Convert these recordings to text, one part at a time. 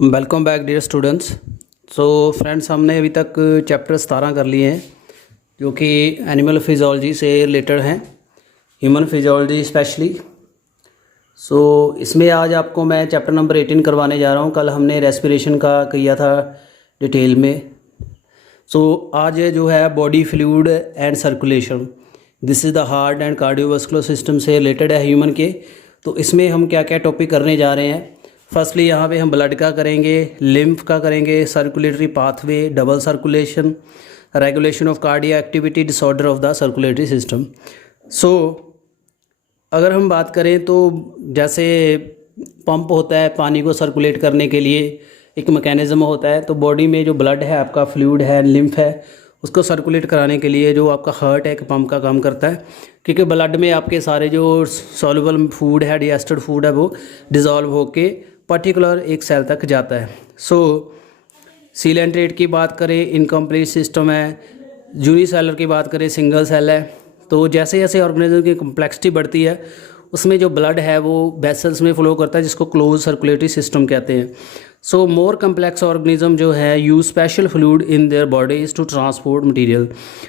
Welcome back dear students. So friends, हमने अभी तक चैप्टर 17 कर लिए हैं जो कि एनिमल फिजियोलॉजी से रिलेटेड हैं, ह्यूमन फिजियोलॉजी स्पेशली। सो इसमें आज आपको मैं चैप्टर नंबर 18 करवाने जा रहा हूँ। कल हमने रेस्पिरेशन का किया था डिटेल में। सो आज जो है body fluid and circulation, this is the heart and cardiovascular system से रिलेटेड है ह्यूमन के। तो इसमें हम क्या क्या टॉपिक करने जा रहे हैं। फर्स्टली यहाँ पे हम ब्लड का करेंगे, लिम्फ का करेंगे, circulatory pathway, double circulation, regulation of cardiac activity, disorder of the circulatory system. So अगर हम बात करें तो जैसे पंप होता है पानी को सर्कुलेट करने के लिए, एक मैकेनिज़्म होता है। तो बॉडी में जो ब्लड है, आपका फ्लूइड है, लिम्फ है, उसको सर्कुलेट कराने के लिए जो आपका हार्ट है एक पंप का काम करता है, क्योंकि ब्लड में आपके सारे जो सॉल्युबल फूड है, डाइजेस्टेड फूड है, वो डिज़ोल्व होके पर्टिकुलर एक सेल तक जाता है। सो सीलेंट्रेट की बात करें इनकम्प्लीट सिस्टम है, यूनिसेलर की बात करें सिंगल सेल है। तो जैसे जैसे ऑर्गेनिज्म की कम्प्लेक्सिटी बढ़ती है उसमें जो ब्लड है वो वेसल्स में फ्लो करता है, जिसको क्लोज सर्कुलेटरी सिस्टम कहते हैं। सो मोर कम्प्लेक्स ऑर्गेनिज्म जो है use special fluid in their bodies to transport material.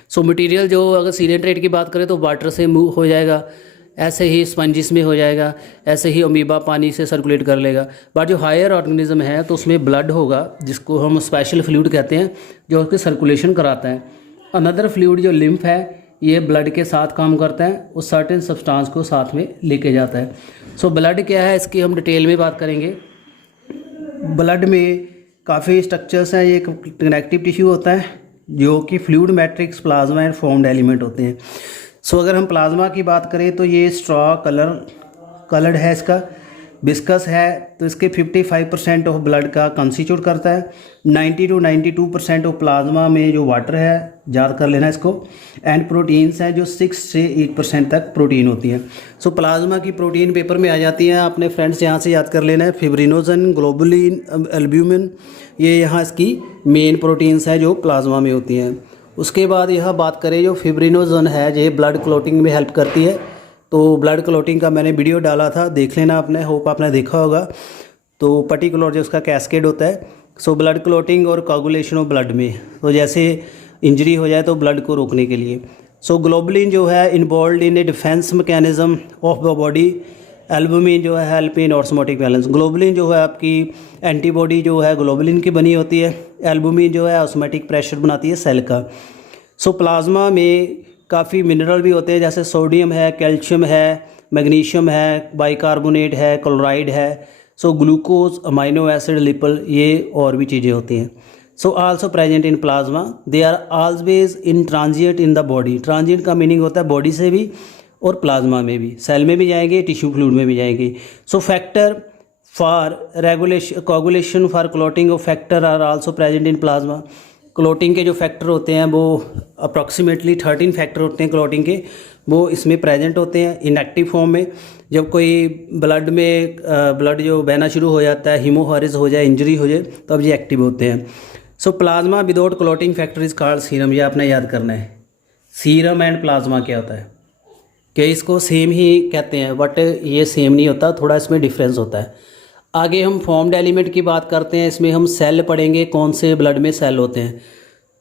So material जो अगर सीलेंट्रेट की बात करें तो वाटर से मूव हो जाएगा, ऐसे ही स्पंजिस में हो जाएगा, ऐसे ही अमीबा पानी से सर्कुलेट कर लेगा। बट जो हायर ऑर्गेनिज्म है तो उसमें ब्लड होगा, जिसको हम स्पेशल फ्लूइड कहते हैं, जो उसकी सर्कुलेशन कराता है। अनदर फ्लूइड जो लिम्फ है ये ब्लड के साथ काम करता है, उस सर्टेन सब्सटेंस को साथ में लेके जाता है। सो ब्लड क्या है इसकी हम डिटेल में बात करेंगे। ब्लड में काफ़ी स्ट्रक्चर्स हैं। ये एक कनेक्टिव टिश्यू होता है जो कि fluid matrix, plasma and formed element होते हैं। सो अगर हम प्लाज्मा की बात करें तो ये स्ट्रॉ कलर्ड है, इसका विस्कस है, तो इसके 55% ऑफ ब्लड का कंस्टिट्यूट करता है। 90 to 92% ऑफ प्लाज्मा में जो वाटर है, याद कर लेना इसको, एंड प्रोटीन्स हैं जो 6 से 8% तक प्रोटीन होती हैं। सो प्लाज्मा की प्रोटीन पेपर में आ जाती हैं, अपने फ्रेंड्स यहाँ से याद कर लेना है। फिब्रिनोजन, ग्लोबुलिन, एल्ब्यूमिन, ये यहाँ इसकी मेन प्रोटीन्स हैं जो प्लाज्मा में होती हैं। उसके बाद यह बात करें जो फिब्रिनोजन है, ये ब्लड क्लॉटिंग में हेल्प करती है। तो ब्लड क्लॉटिंग का मैंने वीडियो डाला था, देख लेना आपने, होप आपने देखा होगा। तो पर्टिकुलर जो उसका कैस्केड होता है। सो ब्लड क्लॉटिंग और कोगुलेशन ऑफ ब्लड में, तो जैसे इंजरी हो जाए तो ब्लड को रोकने के लिए। सो ग्लोबुलिन जो है involve in A defence mechanism of the body. Albumin जो है help in osmotic balance. Globulin जो है आपकी एंटीबॉडी जो है ग्लोबुलिन की बनी होती है। एल्बुमिन जो है ऑस्मोटिक प्रेशर बनाती है सेल का। सो प्लाज्मा में काफ़ी मिनरल भी होते हैं, जैसे सोडियम है, कैल्शियम है, मैग्नीशियम है, बाइकार्बोनेट है, क्लोराइड है। So glucose, amino acid, lipid, ये और भी चीज़ें होती हैं। So also present in plasma, they are always in transient in the body. Transient का मीनिंग होता है बॉडी से भी और प्लाज्मा में भी, सेल में भी जाएंगे, टिश्यू फ्लूइड में भी जाएंगे। So factor for regulation, coagulation for clotting of factor are also present in plasma. Clotting के जो फैक्टर होते हैं वो अप्रॉक्सीमेटली 13 फैक्टर होते हैं क्लॉटिंग के, वो इसमें प्रेजेंट होते हैं इनएक्टिव फॉर्म में। जब कोई ब्लड में ब्लड जो बहना शुरू हो जाता है, हीमोहैरेज हो जाए, इंजरी हो जाए, तो अब ये एक्टिव होते हैं। सो plasma without clotting factor is called serum. ये आपने याद करना है, सीरम एंड प्लाज्मा क्या होता है, कि इसको सेम ही कहते हैं बट ये सेम नहीं होता, थोड़ा इसमें डिफरेंस होता है। आगे हम फॉर्म्ड एलिमेंट की बात करते हैं, इसमें हम सेल पढ़ेंगे, कौन से ब्लड में सेल होते हैं।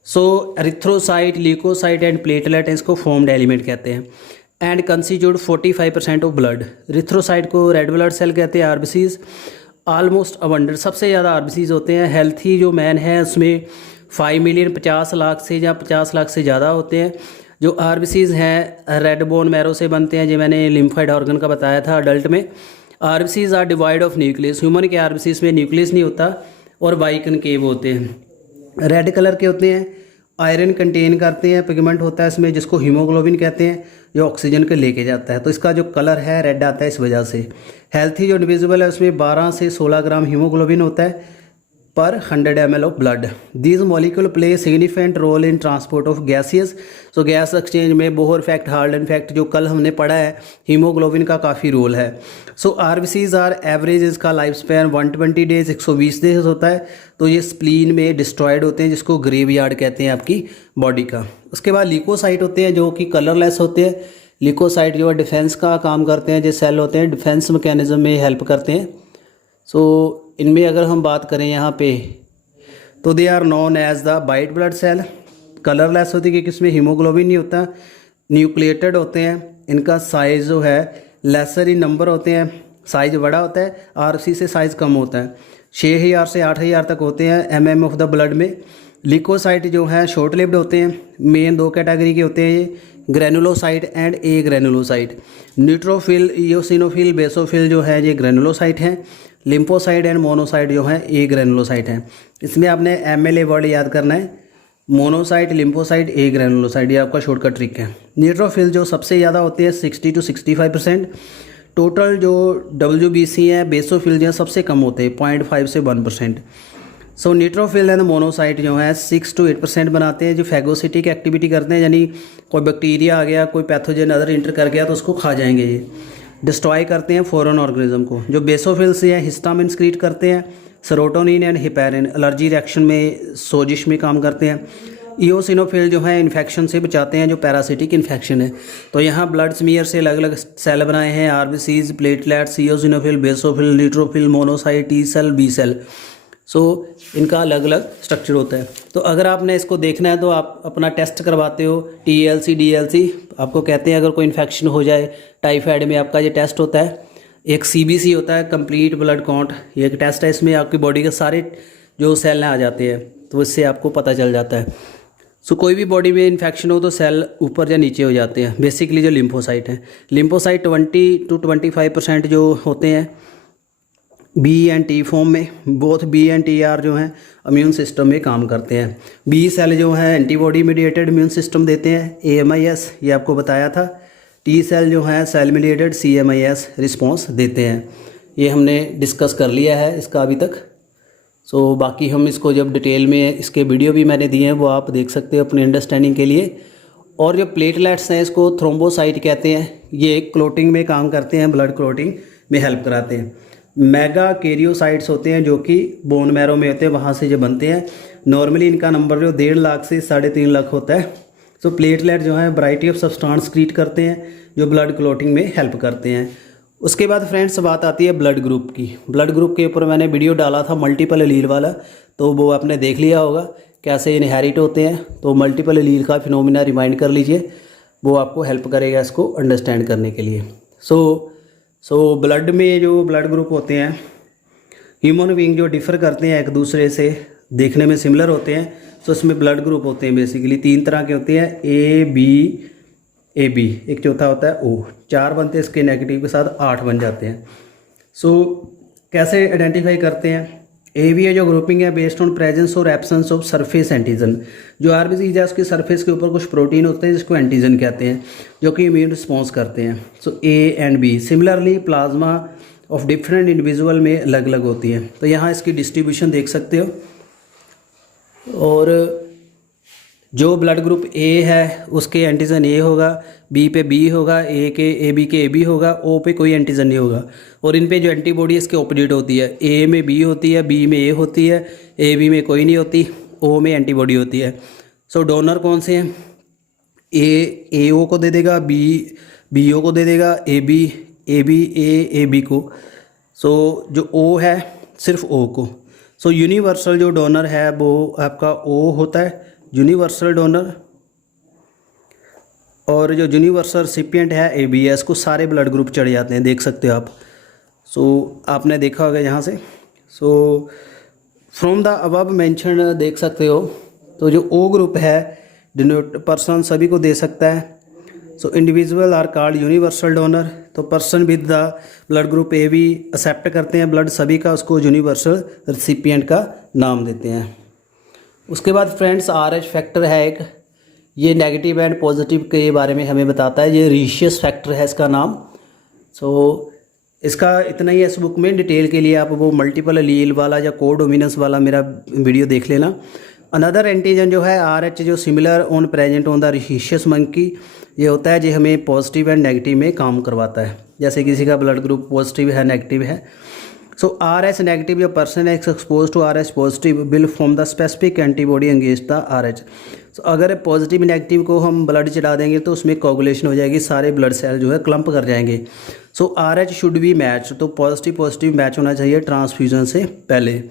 सो एरिथ्रोसाइट, ल्यूकोसाइट एंड प्लेटलेट, इसको फॉर्म्ड एलिमेंट कहते हैं and constitute 45% of blood. Erythrocyte को रेड ब्लड सेल कहते हैं। आरबीसीज ऑलमोस्ट अबंडेंट, सबसे ज़्यादा आरबीसीज होते हैं। हेल्थी जो मैन है उसमें 5 मिलियन, 50 लाख से या 50 लाख से ज़्यादा होते हैं। जो आरबीसीज हैं रेड बोन मैरो से बनते हैं, जो मैंने लिम्फाइड ऑर्गन का बताया था अडल्ट में। RBCs are devoid of nucleus, human के आरबीसीज में न्यूक्लियस नहीं होता और बाइकनकेव होते हैं। रेड कलर के होते हैं, आयरन कंटेन करते हैं, पिगमेंट होता है इसमें जिसको हीमोग्लोबिन कहते हैं, जो ऑक्सीजन को लेके जाता है। तो इसका जो कलर है रेड आता है इस वजह से। हेल्थी जो इंडिविजुअल है उसमें 12 से 16 ग्राम हीमोग्लोबिन होता है पर 100 ml of blood. These molecule play significant role in transport of gaseous. So gas exchange में बोहर फैक्ट, हार्डन फैक्ट जो कल हमने पढ़ा है, हीमोग्लोबिन का काफ़ी रोल है। सो आरबीसीज आर एवरेज, इसका लाइफ स्पैन 120 डेज, 120 डेज होता है। तो ये स्प्लीन में डिस्ट्रॉयड होते हैं, जिसको ग्रेव यार्ड कहते हैं आपकी बॉडी का। उसके बाद ल्यूकोसाइट होते हैं जो कि कलरलेस होते हैं। ल्यूकोसाइट जो है डिफेंस का काम करते हैं, जो सेल होते हैं डिफेंस मैकेनिज्म में हेल्प करते हैं। सो इनमें अगर हम बात करें यहाँ पे तो they are known as the white blood cell. Colourless होती है क्योंकि इसमें हीमोग्लोबिन नहीं होता, न्यूक्लिएटेड होते हैं। इनका साइज़ जो है लेसर इन नंबर होते हैं, साइज़ बड़ा होता है, आरसी से साइज़ कम होता है। 6000 से 8000 तक होते हैं एमएम ऑफ द ब्लड में। लिकोसाइट जो है शॉर्ट लिव्ड होते हैं। मेन 2 कैटेगरी के होते हैं ये, granulocyte and agranulocyte. Neutrophil, eosinophil, basophil जो है ये ग्रेनुलोसाइट हैं। लिम्फोसाइट एंड मोनोसाइट जो है ए ग्रेनुलोसाइट हैं। इसमें आपने एमएलए वर्ड याद करना है, मोनोसाइट, लिम्फोसाइट, ए ग्रेनुलोसाइट, ये आपका शॉर्टकट ट्रिक है। न्यूट्रोफिल जो सबसे ज़्यादा होते हैं 60 to 65%। टोटल जो WBC है, बेसोफिल जो है सबसे कम होते हैं 0.5 से 1%। सो न्यूट्रोफिल एंड मोनोसाइट जो है 6 to 8% बनाते हैं, जो फैगोसिटिक एक्टिविटी करते हैं, यानी कोई बैक्टीरिया आ गया, कोई पैथोजन अदर इंटर कर गया तो उसको खा जाएंगे। ये डिस्ट्रॉय करते हैं फॉरेन ऑर्गेनिज्म को। जो बेसोफिल से है हिस्टामिन स्क्रीट करते हैं, serotonin and heparin allergy reaction में, सोजिश में काम करते हैं। इयोसिनोफिल जो है इन्फेक्शन से बचाते हैं, जो पैरासिटिक इन्फेक्शन है। तो यहाँ ब्लड स्मीयर से अलग अलग सेल बनाए हैं, RBCs, platelets, eosinophil, basophil, neutrophil, monocyte, T cell, B cell. So इनका अलग अलग स्ट्रक्चर होता है। तो अगर आपने इसको देखना है तो आप अपना टेस्ट करवाते हो, TLC, DLC आपको कहते हैं। अगर कोई इन्फेक्शन हो जाए टाइफाइड में, आपका ये टेस्ट होता है। एक CBC होता है, कंप्लीट ब्लड काउंट, ये एक टेस्ट है। इसमें आपकी बॉडी के सारे जो सेल आ जाते हैं, तो इससे आपको पता चल जाता है। सो कोई भी बॉडी में इन्फेक्शन हो तो सेल ऊपर या नीचे हो जाते हैं। बेसिकली जो लिम्फोसाइट हैं, लिम्फोसाइट 20 to 25% जो होते हैं B एंड T फॉर्म में। बोथ B एंड TR जो हैं इम्यून सिस्टम में काम करते हैं। B सेल जो है एंटीबॉडी मीडिएटेड इम्यून सिस्टम देते हैं, AMIS, ये आपको बताया था। T सेल जो है सेल मीडिएटेड CMIS रिस्पॉन्स देते हैं। ये हमने डिस्कस कर लिया है इसका अभी तक। सो बाकी हम इसको जब डिटेल में, इसके वीडियो भी मैंने दिए हैं, वो आप देख सकते हो अपनी अंडरस्टैंडिंग के लिए। और जो प्लेटलेट्स हैं इसको थ्रोम्बोसाइट कहते हैं। ये क्लोटिंग में काम करते हैं, ब्लड क्लोटिंग में हेल्प कराते हैं। मेगा कैरियोसाइट्स होते हैं जो कि बोन मैरो में होते हैं, वहाँ से जो बनते हैं। नॉर्मली इनका नंबर जो 1.5 लाख से 3.5 लाख होता है। सो प्लेटलेट जो है वैरायटी ऑफ सब्सटेंस क्रिएट करते हैं जो ब्लड क्लोटिंग में हेल्प करते हैं। उसके बाद फ्रेंड्स बात आती है ब्लड ग्रुप की। ब्लड ग्रुप के ऊपर मैंने वीडियो डाला था मल्टीपल एलील वाला, तो वो आपने देख लिया होगा कैसे इनहेरिट होते हैं। तो मल्टीपल एलील का फिनोमिना रिमाइंड कर लीजिए, वो आपको हेल्प करेगा इसको अंडरस्टैंड करने के लिए। सो ब्लड में जो ब्लड ग्रुप होते हैं, ह्यूमन बीइंग जो डिफ़र करते हैं एक दूसरे से, देखने में सिमिलर होते हैं। तो इसमें ब्लड ग्रुप होते हैं बेसिकली 3 तरह के होते हैं, AB, एक चौथा होता है O। 4 बनते हैं, इसके नेगेटिव के साथ 8 बन जाते हैं। सो कैसे आइडेंटिफाई करते हैं? ABA जो ग्रुपिंग है बेस्ड ऑन प्रेजेंस और एब्सेंस ऑफ सरफेस एंटीजन। जो RBC है उसके सरफेस के ऊपर कुछ प्रोटीन होते हैं जिसको एंटीजन कहते हैं, जो कि इम्यून रिस्पॉन्स करते हैं। सो A and B। Similarly plasma of different individual में अलग अलग होती है। तो यहाँ इसकी डिस्ट्रीब्यूशन देख सकते हो। और जो ब्लड ग्रुप A है उसके एंटीजन A होगा, B पे B होगा, AB के AB होगा, O पे कोई एंटीजन नहीं होगा। और इन पे जो एंटीबॉडी इसके ऑपोजिट होती है, A में B होती है, B में A होती है, AB में कोई नहीं होती, O में एंटीबॉडी होती है। सो डोनर कौन से हैं? A AO को दे देगा, B BO को दे देगा, AB A AB को। सो जो O है सिर्फ O को। सो यूनिवर्सल जो डोनर है वो आपका O होता है, यूनिवर्सल डोनर। और जो यूनिवर्सल रिसिपिएंट है ABS को सारे ब्लड ग्रुप चढ़ जाते हैं, देख सकते हो आप। सो आपने देखा होगा यहाँ से। So from the above mention देख सकते हो। तो जो O ग्रुप है डिनोट पर्सन सभी को दे सकता है। So individual are called universal donor. तो person with the blood group AB accept करते हैं ब्लड सभी का, उसको यूनिवर्सल रिसिपिएंट का नाम देते हैं। उसके बाद फ्रेंड्स RH फैक्टर है एक, ये नेगेटिव एंड पॉजिटिव के बारे में हमें बताता है। ये रीशियस फैक्टर है इसका नाम। सो इसका इतना ही है इस बुक में। डिटेल के लिए आप वो मल्टीपल एलील वाला या कोडोमिनेंस वाला मेरा वीडियो देख लेना। अनदर एंटीजन जो है RH जो similar on present on the rhesus monkey, ये होता है जो हमें पॉजिटिव एंड नेगेटिव में काम करवाता है। जैसे किसी का ब्लड ग्रुप पॉजिटिव है, नेगेटिव है। सो RH नेगेटिव जो पर्सन है expose to RH positive will form the specific antibody against the RH। So अगर पॉजिटिव नेगेटिव को हम ब्लड चढ़ा देंगे तो उसमें कोगुलेशन हो जाएगी, सारे ब्लड सेल जो है क्लम्प कर जाएंगे। सो RH शुड बी मैच, तो पॉजिटिव मैच होना चाहिए ट्रांसफ्यूज़न से पहले।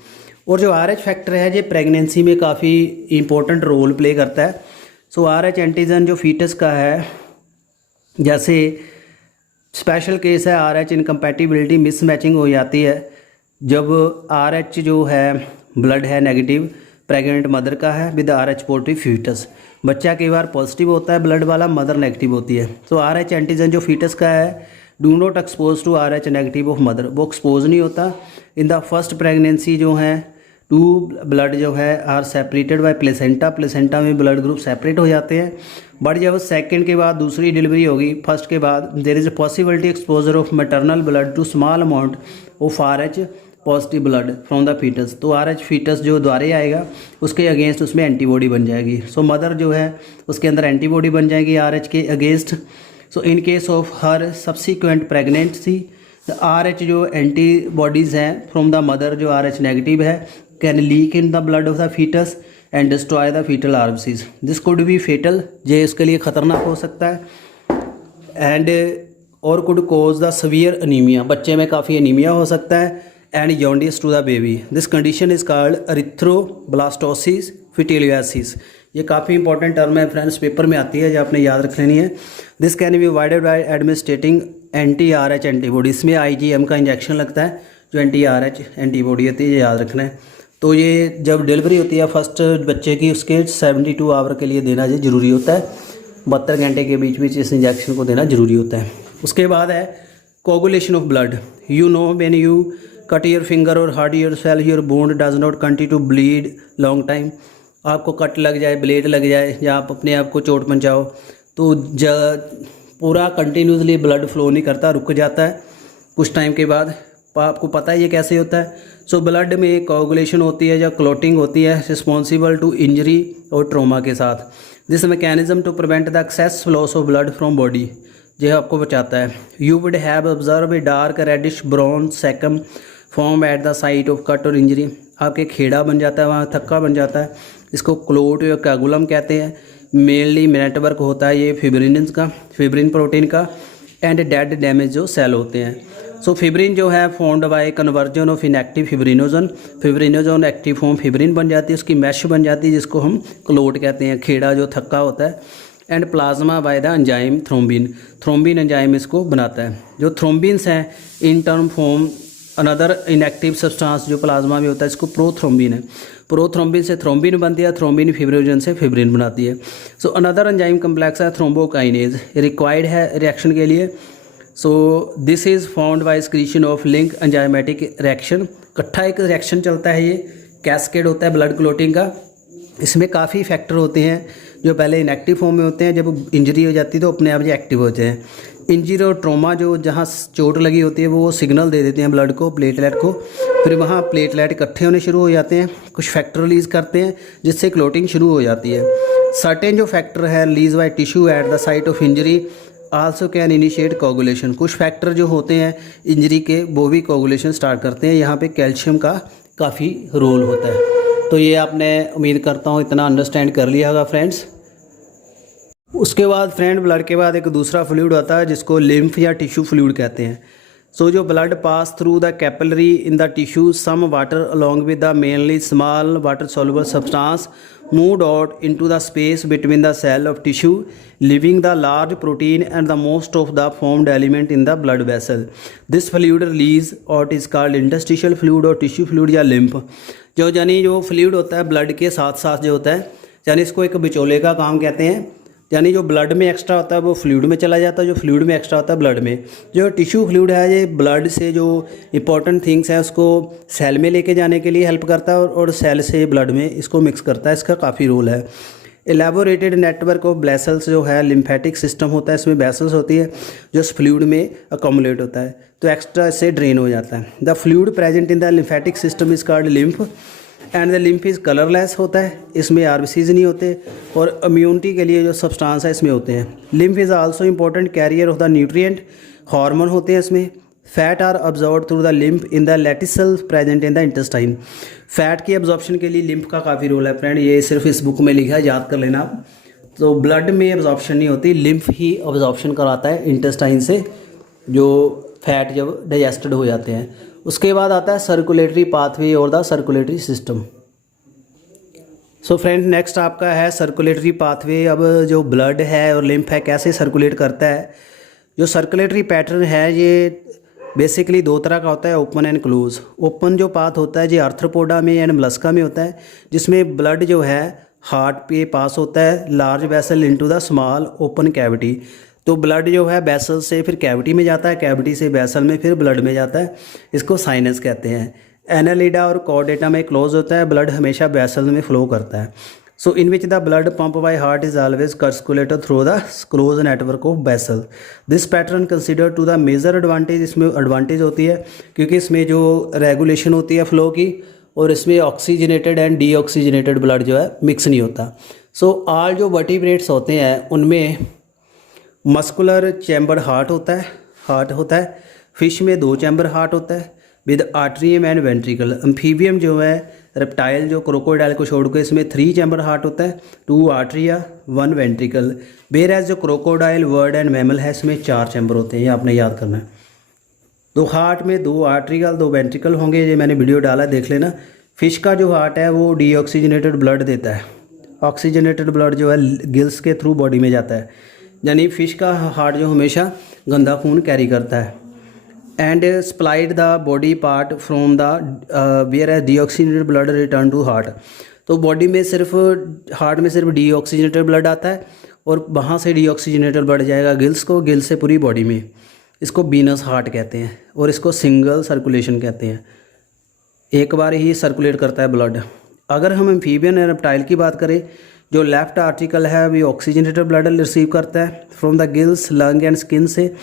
और जो RH फैक्टर है ये प्रेगनेंसी में काफ़ी इंपॉर्टेंट रोल प्ले करता है। सो RH एंटीजन जो फीटस का है, जैसे स्पेशल केस है RH इनकम्पैटिबिलिटी मिसमैचिंग हो जाती है जब RH जो है ब्लड है नेगेटिव प्रेग्नेंट मदर का है विद RH पॉजिटिव फीटस। बच्चा कई बार पॉजिटिव होता है ब्लड वाला, मदर नेगेटिव होती है। तो RH एंटीजन जो फीटस का है do not expose to RH negative of mother, वो एक्सपोज नहीं होता। इन द फर्स्ट प्रेगनेंसी जो है टू ब्लड जो है are separated by placenta, placenta में ब्लड ग्रुप सेपरेट हो जाते हैं। बट जब सेकंड के बाद दूसरी डिलीवरी होगी फर्स्ट के बाद, there is a possibility exposure of maternal blood to small amount of RH positive blood from the foetus. तो RH फीटस जो द्वारे आएगा उसके अगेंस्ट उसमें एंटीबॉडी बन जाएगी। सो मदर जो है उसके अंदर एंटीबॉडी बन जाएगी RH के against. So in case of her subsequent pregnancy the RH जो एंटीबॉडीज़ हैं फ्रॉम द मदर जो RH नेगेटिव है can leak in the blood of the foetus and destroy the foetal RBCs. This could be fatal, ये इसके लिए ख़तरनाक हो सकता है। एंड और could cause the severe anaemia, बच्चे में काफ़ी अनीमिया हो सकता है। And jaundice to the baby, this condition is called erythroblastosis fetalis. ये काफ़ी इंपॉर्टेंट टर्म है फ्रेंड्स, पेपर में आती है जो आपने याद रख लेनी है। This can be avoided by administrating anti-RH antibody. इसमें IgM का इंजेक्शन लगता है जो anti-RH एंटीबॉडी होती है, ये याद रखना है। तो ये जब डिलीवरी होती है फर्स्ट बच्चे की उसके 72 आवर के लिए देना ये ज़रूरी होता है, 72 घंटे के बीच बीच इस इंजेक्शन को देना ज़रूरी होता है। उसके बाद है coagulation of blood. You know when you cut your finger or hurt your self your bone does not continue to bleed long time. आपको कट लग जाए, ब्लेड लग जाए या आप अपने आप को चोट पहुँचाओ तो पूरा कंटिन्यूसली ब्लड फ्लो नहीं करता, रुक जाता है कुछ टाइम के बाद। आपको पता है ये कैसे होता है। सो ब्लड में कोगुलेशन होती है या क्लॉटिंग होती है responsible to injury or trauma के साथ। This mechanism to prevent the excess loss of blood from body, यह आपको बचाता है। You would have observe a dark reddish brown scum form at the site of cut or injury. आपके खेड़ा बन जाता है, वहाँ थक्का बन जाता है, इसको क्लोट या कैगुलम कहते हैं। मेनली नेटवर्क होता है ये फिब्रिन का, फिब्रिन प्रोटीन का। एंड डेड डैमेज जो सेल होते हैं। सो फिब्रिन जो है formed by conversion of inactive fibrinogen, fibrinogen active form fibrin बन जाती है, उसकी मैश बन जाती है जिसको हम क्लोट कहते हैं, खेड़ा जो थक्का होता है। And plasma by the enzyme thrombin, thrombin enzyme इसको बनाता है। जो थ्रोम्बिन्स हैं in term form another inactive substance जो प्लाज्मा में होता है, इसको प्रोथ्रोम्बिन है। प्रोथ्रोम्बिन से थ्रोम्बिन बनती है, थ्रोम्बिन फिब्रिनोजन से फिब्रिन बनाती है। सो अनदर एंजाइम कम्प्लेक्स है थ्रोम्बोकाइनेज, रिक्वायर्ड है रिएक्शन के लिए। So this is found by excretion of link enzymatic reaction. इकट्ठा एक रिएक्शन चलता है, ये कैस्केड होता है ब्लड क्लोटिंग का। इसमें काफ़ी फैक्टर होते हैं जो पहले इनएक्टिव फॉर्म में होते हैं, जब इंजरी हो जाती है तो अपने आप ये एक्टिव होते हैं। इंजरी और ट्रोमा जो जहाँ चोट लगी होती है वो सिग्नल दे देते हैं ब्लड को, प्लेटलेट को, फिर वहाँ प्लेटलेट इकट्ठे होने शुरू हो जाते हैं, कुछ फैक्टर रिलीज़ करते हैं जिससे क्लोटिंग शुरू हो जाती है। सर्टेन जो फैक्टर है release by tissue eight the site of injury also can initiate coagulation. कुछ फैक्टर जो होते हैं इंजरी के वो भी कोगुलेशन स्टार्ट करते हैं। यहाँ पे कैल्शियम का काफ़ी रोल होता है। तो ये आपने उम्मीद करता हूँ इतना अंडरस्टैंड कर लिया होगा फ्रेंड्स। उसके बाद फ्रेंड ब्लड के बाद एक दूसरा फ्लूइड होता है जिसको लिम्फ या टिश्यू फ्लूइड कहते हैं। सो जो blood pass through the capillary in the tissue some water along with the mainly small water soluble substance moved out into the space between the cell of tissue, leaving the large protein and the most of the formed element in the blood vessel. This fluid release out is called interstitial fluid और tissue fluid या lymph। जो यानी जो fluid होता है blood के साथ साथ जो होता है, यानी इसको एक बिचौले का काम कहते हैं। यानी जो ब्लड में एक्स्ट्रा होता है वो फ्लूइड में चला जाता है, जो फ्लूइड में एक्स्ट्रा होता है ब्लड में। जो टिश्यू फ्लूइड है ये ब्लड से जो इंपॉर्टेंट थिंग्स हैं उसको सेल में लेके जाने के लिए हेल्प करता है और सेल से ब्लड में इसको मिक्स करता है, इसका काफ़ी रोल है। एलेबोरेटेड नेटवर्क ऑफ वेसल्स जो है लिम्फेटिक सिस्टम होता है, इसमें वेसल्स होती है जो इस फ्लूइड में अकोमुलेट होता है तो एक्स्ट्रा इससे ड्रेन हो जाता है। The fluid present in the lymphatic system is called lymph and the lymph is colourless होता है, इसमें आरबीसीज नहीं होते और इम्यूनिटी के लिए जो सब्सटेंस है इसमें होते हैं। Lymph is also important carrier of the nutrient, hormone होते हैं इसमें, fat are absorb through the lymph in the लेटिसल present in the intestine. Fat की एब्जॉर्प्शन के लिए लिम्फ का काफ़ी रोल है फ्रेंड, ये सिर्फ इस बुक में लिखा है, याद कर लेना आप। तो ब्लड में एब्जॉर्प्शन नहीं होती, लिम्फ ही एब्जॉर्प्शन कराता है इंटेस्टाइन से, जो फैट जब डाइजेस्टेड हो जाते हैं। उसके बाद आता है सर्कुलेटरी पाथवे और the circulatory system. So friend next आपका है सर्कुलेटरी पाथवे। अब जो ब्लड है और लिम्फ है कैसे सर्कुलेट करता है। जो सर्कुलेटरी पैटर्न है ये बेसिकली दो तरह का होता है, ओपन एंड क्लोज। ओपन जो पाथ होता है ये आर्थ्रोपोडा में एंड मलस्का में होता है, जिसमें ब्लड जो है हार्ट पे पास होता है, large vessel into the small open cavity. तो ब्लड जो है वेसल से फिर कैविटी में जाता है, कैविटी से वेसल में फिर ब्लड में जाता है, इसको साइनस कहते हैं। एनालिडा और कॉर्डेटा में क्लोज होता है, ब्लड हमेशा वेसल में फ्लो करता है। So in which the blood pump by heart is always circulated through the close network of vessel. This pattern consider to the major advantage. इसमें एडवांटेज होती है क्योंकि इसमें जो रेगुलेशन होती है फ्लो की, और इसमें ऑक्सीजनेटेड एंड डीऑक्सीजनेटेड ब्लड जो है मिक्स नहीं होता। सो ऑल जो वर्टिब्रेट्स होते हैं उनमें मस्कुलर चैम्बर हार्ट होता है। फिश में 2 चैम्बर हार्ट होता है विद आर्ट्रियम एंड वेंट्रिकल। एम्फीबियम जो है रेप्टाइल जो क्रोकोडाइल को छोड़ के इसमें 3 चैम्बर हार्ट होता है, 2 आर्ट्रिया 1 वेंट्रिकल। वेयर एज जो क्रोकोडाइल वर्ड एंड मैमल है इसमें 4 चैम्बर होते हैं, ये आपने याद करना है। तो हार्ट में 2 आर्ट्रिकल 2 वेंट्रिकल होंगे, ये मैंने वीडियो डाला देख लेना। फिश का जो हार्ट है वो डीऑक्सीजनेटेड ब्लड देता है, ऑक्सीजनेटेड ब्लड जो है गिल्स के थ्रू बॉडी में जाता है, यानी फिश का हार्ट जो हमेशा गंदा खून कैरी करता है। And supplied the body part from the whereas deoxygenated blood return to heart. तो बॉडी में सिर्फ हार्ट में सिर्फ डीऑक्सीजनेटेड ब्लड आता है और वहाँ से डीऑक्सीजनेटेड ब्लड जाएगा गिल्स को, गिल्स से पूरी बॉडी में। इसको वीनस हार्ट कहते हैं और इसको सिंगल सर्कुलेशन कहते हैं, एक बार ही सर्कुलेट करता है ब्लड। अगर हम एम्फीबियन एंड रेप्टाइल की बात करें, जो लेफ्ट आर्टिकल है वो ऑक्सीजनेटेड ब्लड रिसीव करता है from the gills, lung and skin से।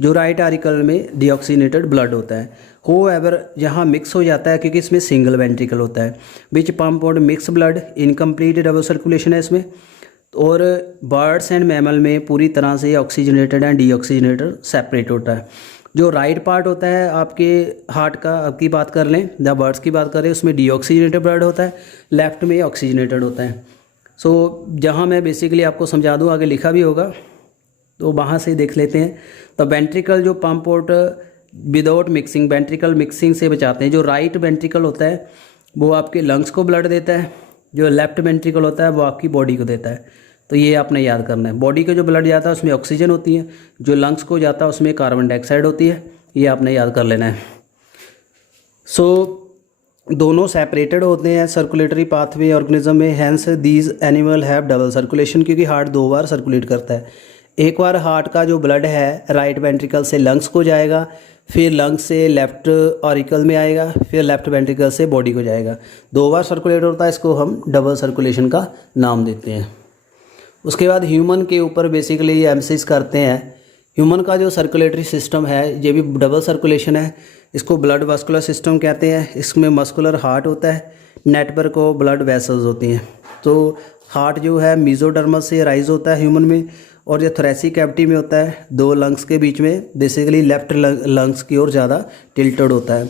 जो राइट आर्टिकल में डीऑक्सीजनेटेड ब्लड होता है। होएवर यहाँ मिक्स हो जाता है क्योंकि इसमें सिंगल वेंट्रिकल होता है, which pump out mix blood, incomplete double circulation है इसमें। और बर्ड्स एंड मैमल में पूरी तरह से ऑक्सीजनेटेड एंड डीऑक्सीजनेटेड सेपरेट होता है। जो राइट पार्ट होता है आपके हार्ट का आपकी बात कर लें, जब बर्ड्स की बात करें उसमें डीऑक्सीजनेटेड ब्लड होता है, लेफ्ट में ऑक्सीजनेटेड होता है। सो जहाँ मैं बेसिकली आपको समझा दूँ, आगे लिखा भी होगा तो वहाँ से देख लेते हैं। तो वेंट्रिकल जो pump out without mixing, ventricle mixing से बचाते हैं। जो राइट वेंट्रिकल होता है वो आपके लंग्स को ब्लड देता है, जो लेफ्ट वेंट्रिकल होता है वो आपकी बॉडी को देता है। तो ये आपने याद करना है। बॉडी का जो ब्लड जाता है उसमें ऑक्सीजन होती है, जो लंग्स को जाता है उसमें कार्बन डाइऑक्साइड होती है, ये आपने याद कर लेना है। सो दोनों सेपरेटेड होते हैं सर्कुलेटरी पाथवे ऑर्गेनिज्म में, hence these animal have double circulation, क्योंकि हार्ट 2 बार सर्कुलेट करता है। एक बार हार्ट का जो ब्लड है राइट वेंट्रिकल से लंग्स को जाएगा, फिर लंग्स से लेफ्ट ऑरिकल में आएगा, फिर लेफ्ट वेंट्रिकल से बॉडी को जाएगा। 2 बार सर्कुलेट होता है, इसको हम डबल सर्कुलेशन का नाम देते हैं। उसके बाद ह्यूमन के ऊपर बेसिकली एम्फसिस करते हैं। ह्यूमन का जो सर्कुलेटरी सिस्टम है ये भी डबल सर्कुलेशन है, इसको ब्लड वास्कुलर सिस्टम कहते हैं। इसमें मस्कुलर हार्ट होता है, नेटवर्क ऑफ ब्लड वेसल्स होती हैं। तो हार्ट जो है मीजोडर्मस से राइज होता है ह्यूमन में, और जो थोरेसिक कैविटी में होता है 2 लंग्स के बीच में, बेसिकली लेफ्ट लंग्स की ओर ज़्यादा टिल्टेड होता है।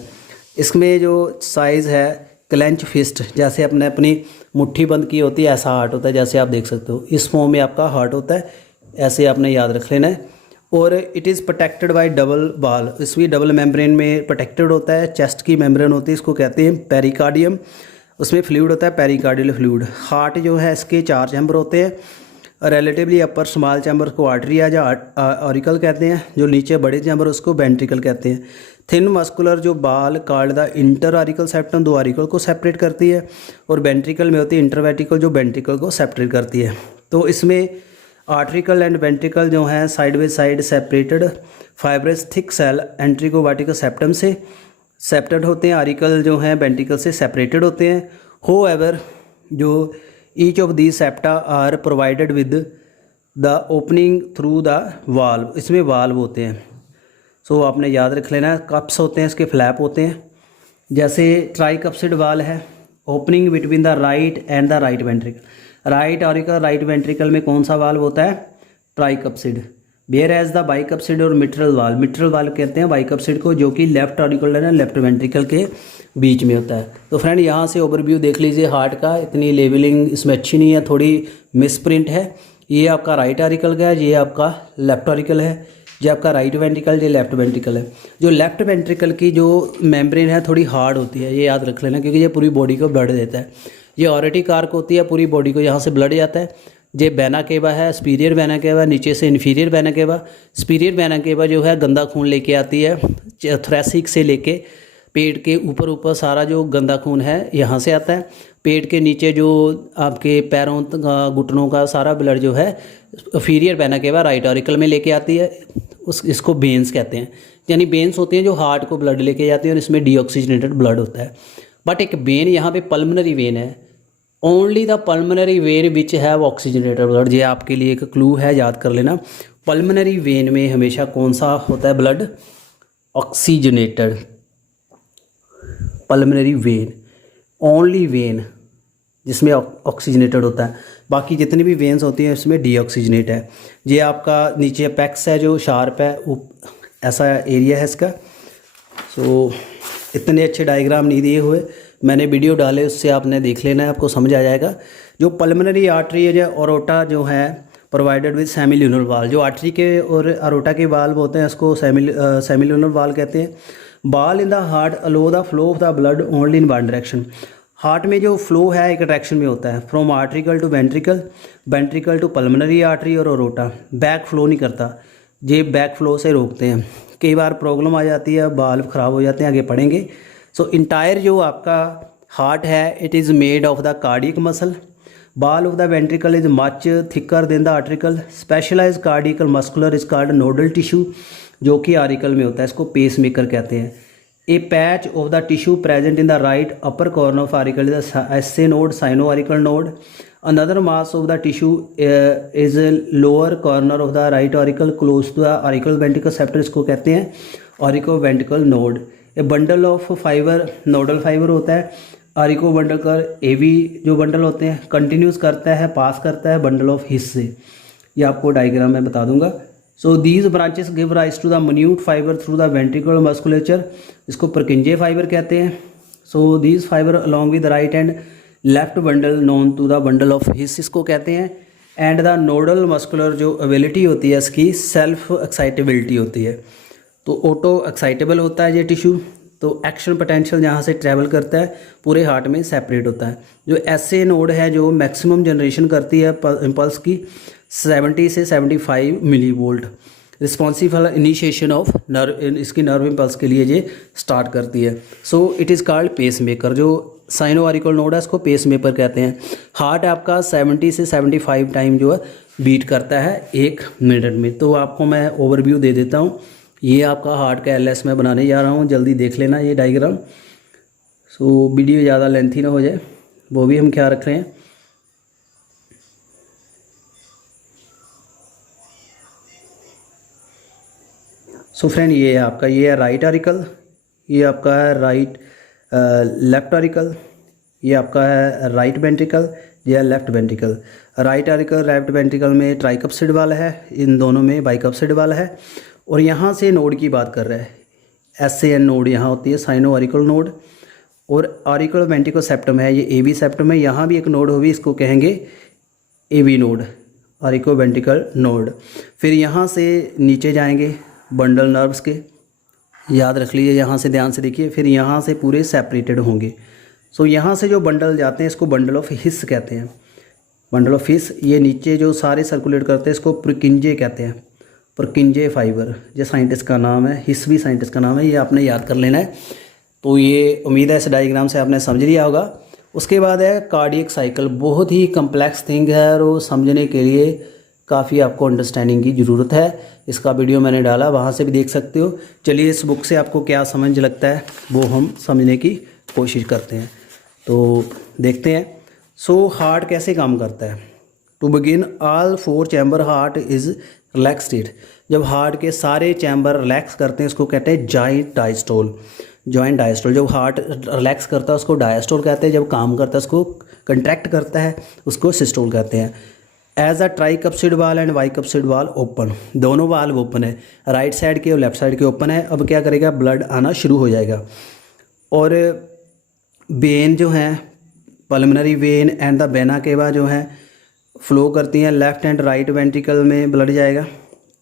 इसमें जो साइज़ है क्लेंच फिस्ट, जैसे आपने अपनी मुट्ठी बंद की होती है ऐसा हार्ट होता है, जैसे आप देख सकते हो इस फॉर्म में आपका हार्ट होता है, ऐसे आपने याद रख लेना है। और it is protected by double wall, इसमें डबल मेम्ब्रेन में प्रोटेक्टेड होता है। चेस्ट की मेम्ब्रेन होती है, इसको कहते हैं पेरिकार्डियम, उसमें फ्लूइड होता है पेरिकार्डियल फ्लूइड। हार्ट जो है इसके 4 चैम्बर होते हैं, रिलेटिवली अपर स्मॉल चैम्बर को आर्टरी या ऑरिकल कहते हैं, जो नीचे बड़े चैम्बर उसको वेंट्रिकल कहते हैं। थिन मस्कुलर जो wall called the inter auricle septum 2 auricle को सेपरेट करती है, और वेंट्रिकल में होती है इंटरवेंट्रिकल जो वेंट्रिकल को सेपरेट करती है। तो इसमें आर्ट्रिकल एंड वेंट्रिकल जो हैं side by side separated fibrous thick cell atrio septum से सेपरेटेड होते हैं, ऑरिकल जो हैं वेंट्रिकल से सेपरेटेड होते हैं। होएवर जो each of the septa are provided with the opening through the valve, इसमें वाल्व होते हैं। सो आपने याद रख लेना है, कप्स होते हैं, इसके फ्लैप होते हैं। जैसे ट्राइकप्सिड वाल है, opening between the right and the right ventricle. Right auricle right ventricle में कौन सा वाल्व होता है? Tricuspid. Whereas the bicuspid और मिट्रल वाल कहते हैं बाइकप्सिड को, जो कि लेफ्ट ऑरिकुलर है लेफ्ट वेंट्रिकल के बीच में होता है। तो फ्रेंड यहाँ से ओवरव्यू देख लीजिए हार्ट का, इतनी लेवलिंग इसमें अच्छी नहीं है, थोड़ी मिसप्रिंट है। ये आपका राइट ऑरिकल का है, ये आपका लेफ्ट ऑरिकल है, ये आपका राइट वेंट्रिकल, ये लेफ्ट वेंट्रिकल है। जो लेफ्ट वेंट्रिकल की जो मेम्ब्रेन है थोड़ी हार्ड होती है, ये याद रख लेना, क्योंकि ये पूरी बॉडी को ब्लड देता है। ये ऑरेटिक आर्क होती है, पूरी बॉडी को यहाँ से ब्लड जाता है। ये वेना केवा है, सुपीरियर वेना केवा, नीचे से inferior vena cava. Superior vena cava जो है गंदा खून लेके आती है, थोरैसिक से लेके पेट के ऊपर सारा जो गंदा खून है यहाँ से आता है। पेट के नीचे जो आपके पैरों घुटनों का सारा ब्लड जो है inferior vena cava right auricle में लेके आती है। इसको वेन्स कहते हैं, यानी वेन्स होती हैं जो हार्ट को ब्लड लेके जाती है, और इसमें डीऑक्सीजनेटेड ब्लड होता है। बट एक वेन यहाँ पे पल्मनरी वेन है, only the pulmonary when which have oxygenated blood. ये आपके लिए एक क्लू है, याद कर लेना। पल्मनरी वेन में हमेशा कौन सा होता है blood? Oxygenated. Pulmonary when, only when जिसमें ऑक्सीजनेटेड होता है, बाकी जितनी भी वेन्स होती हैं उसमें डीऑक्सीजनेट है। ये आपका नीचे अपेक्स है जो शार्प है, ऐसा एरिया है इसका। सो इतने अच्छे डायग्राम नहीं दिए हुए, मैंने वीडियो डाले, उससे आपने देख लेना है, आपको समझ आ जाएगा। जो पल्मनरी आर्टरी है, जो अरोटा जो है प्रोवाइडेड विद सेमिल्यूनर वाल, जो आर्टरी के और अरोटा के वाल्व होते हैं उसको सेमिल्यूनर वाल कहते हैं। Valve in the heart allow the flow of the blood only in one direction. Heart में जो फ्लो है एक डायरेक्शन में होता है, फ्रॉम आर्ट्रिकल to ventricle, ventricle to pulmonary artery or aorta. Back flow नहीं करता, ये बैक फ्लो से रोकते हैं। कई बार प्रॉब्लम आ जाती है, बाल ख़राब हो जाते हैं, आगे पढ़ेंगे। सो इंटायर जो आपका हार्ट है it is made of the cardiac muscle. Wall of the ventricle is much thicker than the आर्ट्रिकल। Specialise cardiac muscular is called nodal tissue, जो कि आरिकल में होता है, इसको पेस मेकर कहते हैं। A patch of the tissue present in the right upper corner of auricle is S A node, sino auricle node. Another mass of the tissue is lower corner of the right auricle close to the auricle ventricle septum, इसको कहते हैं auriculo ventricle node. A bundle of fibre, nodal fibre होता है। आरिको bundle कर एवी जो bundle होते हैं continuous करता है, पास करता है बंडल ऑफ हिस से। ये आपको डायग्राम में बता दूंगा। So these branches give rise to the minute fibre through the ventricular musculature, इसको परकिंजे फाइबर कहते हैं। So these fibre along with right and left bundle known to the bundle of His, इसको कहते हैं। And the nodal muscular जो ability होती है इसकी सेल्फ एक्साइटेबिलिटी होती है, तो ऑटो एक्साइटेबल होता है ये टिश्यू। तो एक्शन पोटेंशियल जहाँ से ट्रैवल करता है पूरे हार्ट में सेपरेट होता है। जो एसए नोड है जो मैक्सिमम जनरेशन करती है इम्पल्स की 70 से 75 millivolt, responsive initiation of nerve, इसकी नर्व इम्पल्स के लिए ये स्टार्ट करती है। So it is called pacemaker. जो साइनो आरिकल नोड है इसको पेस मेकर कहते हैं। हार्ट आपका 70 से 75 टाइम जो है बीट करता है 1 मिनट में। तो आपको मैं ओवरव्यू दे देता हूँ। ये आपका हार्ट का एलएस मैं बनाने जा रहा हूँ, जल्दी देख लेना ये डायग्राम। सो वीडियो ज़्यादा लेंथी ना हो जाए, वो भी हम ख्याल रख रहे हैं। सो फ्रेंड ये है आपका, ये है राइट आरिकल, ये आपका है राइट लेफ्ट आरिकल, ये आपका है राइट वेंट्रिकल, ये है left ventricle. Right auricle left ventricle में ट्राइकप्सिड वाला है, इन दोनों में बाइकप्सिड वाला है। और यहाँ से नोड की बात कर रहा है, एस-ए-एन नोड यहाँ होती है, साइनो आरिकल नोड। और आरिकल वेंट्रिकल सेप्टम है, ये ए-बी सेप्टम है। यहाँ भी एक नोड होगी, इसको कहेंगे ए-बी नोड, आरिको वेंट्रिकल नोड। फिर यहाँ से नीचे जाएंगे बंडल नर्व्स के, याद रख लीजिए, यहाँ से ध्यान से देखिए। फिर यहाँ से पूरे सेपरेटेड होंगे। सो यहाँ से जो बंडल जाते हैं इसको बंडल ऑफ हिस कहते हैं, बंडल ऑफ हिस। ये नीचे जो सारे सर्कुलेट करते हैं इसको पुरकिंजे कहते हैं, पुरकिंजे फाइबर, ये साइंटिस्ट का नाम है, हिस भी साइंटिस्ट का नाम है, ये आपने याद कर लेना है। तो ये उम्मीद है इस डायग्राम से आपने समझ लिया होगा। उसके बाद है कार्डियक साइकिल, बहुत ही कम्प्लेक्स थिंग है और वो समझने के लिए काफ़ी आपको अंडरस्टैंडिंग की ज़रूरत है। इसका वीडियो मैंने डाला, वहाँ से भी देख सकते हो। चलिए इस बुक से आपको क्या समझ लगता है वो हम समझने की कोशिश करते हैं, तो देखते हैं। सो हार्ट कैसे काम करता है? To begin all 4 chamber heart is relax state. जब हार्ट के सारे चैम्बर रिलैक्स करते हैं इसको कहते हैं जॉइंट डायस्टोल, जॉइंट डायस्टोल। जब हार्ट रिलैक्स करता है उसको डायस्टोल कहते हैं, जब काम करता है उसको कंट्रैक्ट करता है उसको सिस्टोल कहते हैं। एज अ ट्राइकप्सिड वाल एंड बाइकप्सिड वाल ओपन, दोनों वाल्व ओपन है, राइट साइड के और लेफ्ट साइड के ओपन है। अब क्या करेगा, ब्लड आना शुरू हो जाएगा और वेन जो है pulmonary vein and the vena cava जो है फ्लो करती हैं लेफ्ट एंड राइट वेंट्रिकल में ब्लड जाएगा,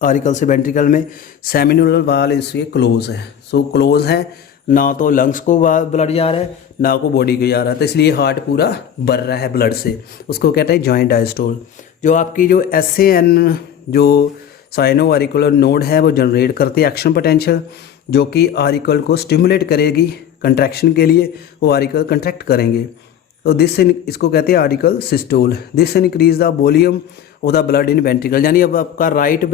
ऑरिकल से वेंट्रिकल में। सेमिनुलर वाल इसके क्लोज है, सो क्लोज है, ना तो लंग्स को ब्लड जा रहा है ना को बॉडी को जा रहा है, तो इसलिए हार्ट पूरा भर रहा है ब्लड से, उसको कहते हैं जॉइंट डायस्टोल। जो आपकी जो SAN जो साइनो ऑरिकुलर नोड है वो जनरेट करती है एक्शन पोटेंशियल, जो कि ऑरिकल को स्टिमुलेट करेगी कंट्रैक्शन के लिए, वो ऑरिकल कंट्रैक्ट करेंगे। तो दिस इसको कहते हैं auricle systole. This increase the volume of the blood in ventricle, यानी अब आपका राइट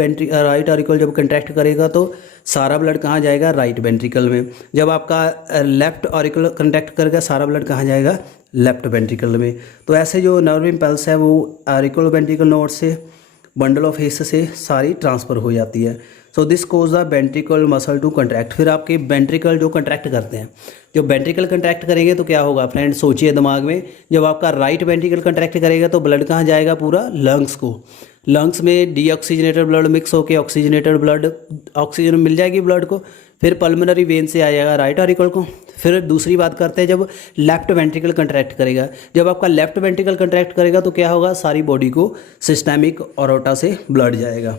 ऑरिकल जब कंट्रैक्ट करेगा तो सारा ब्लड कहाँ जाएगा, राइट वेंट्रिकल में। जब आपका लेफ्ट ऑरिकल कंट्रैक्ट करेगा सारा ब्लड कहाँ जाएगा, लेफ्ट वेंट्रिकल में। तो ऐसे जो नर्व इम्पल्स है वो ऑरिकल वेंट्रिकल नोड से बंडल ऑफ हिस्स से सारी ट्रांसफ़र हो जाती है। So this cause the ventricle muscle to contract. फिर आपके वेंट्रिकल जो कंट्रैक्ट करते हैं, जो वेंट्रिकल कंट्रैक्ट करेंगे तो क्या होगा फ्रेंड, सोचिए दिमाग में, जब आपका राइट वेंट्रिकल कंट्रैक्ट करेगा तो ब्लड कहाँ जाएगा, पूरा लंग्स को। लंग्स में डीऑक्सीजनेटेड ब्लड मिक्स होकर ऑक्सीजनेटेड ब्लड, ऑक्सीजन मिल जाएगी ब्लड को, फिर पल्मोनरी वेन से आ जाएगा राइट ऑरिकल को। फिर दूसरी बात करते हैं, जब लेफ्ट वेंट्रिकल कंट्रैक्ट करेगा, जब आपका लेफ्ट वेंट्रिकल कंट्रैक्ट करेगा तो क्या होगा, सारी बॉडी को सिस्टेमिक ऑरोटा से ब्लड जाएगा।